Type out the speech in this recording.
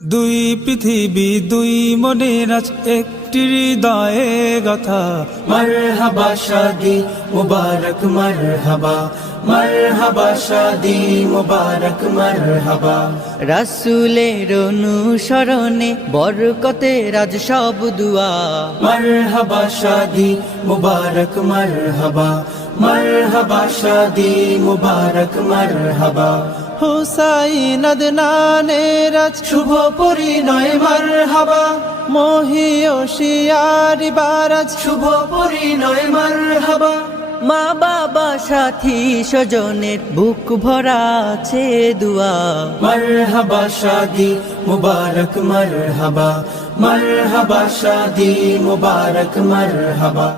দুই পৃথিবী দুই মনের আজ একটি হৃদয়ে গাথা। মারহাবা শাদি মুবারক মারহাবা, মারহাবা শাদি মুবারক মারহাবা। রাসূলের অনুসরণে বরকতের আজ সব দুয়া। মারহাবা শাদি মুবারক মারহাবা, মারহাবা শাদি মুবারক মারহাবা। হুসাইন আদনানের আজ শুভ পরিণয় মারহাবা, মহিয়সিয়ারি বারাজ শুভ পরিণয় মারহাবা। মা বাবা সাথী স্বজনের বুক ভরা আছে দুয়া। মারহাবা শাদি মুবারক মারহাবা, মারহাবা শাদি মুবারক মারহাবা।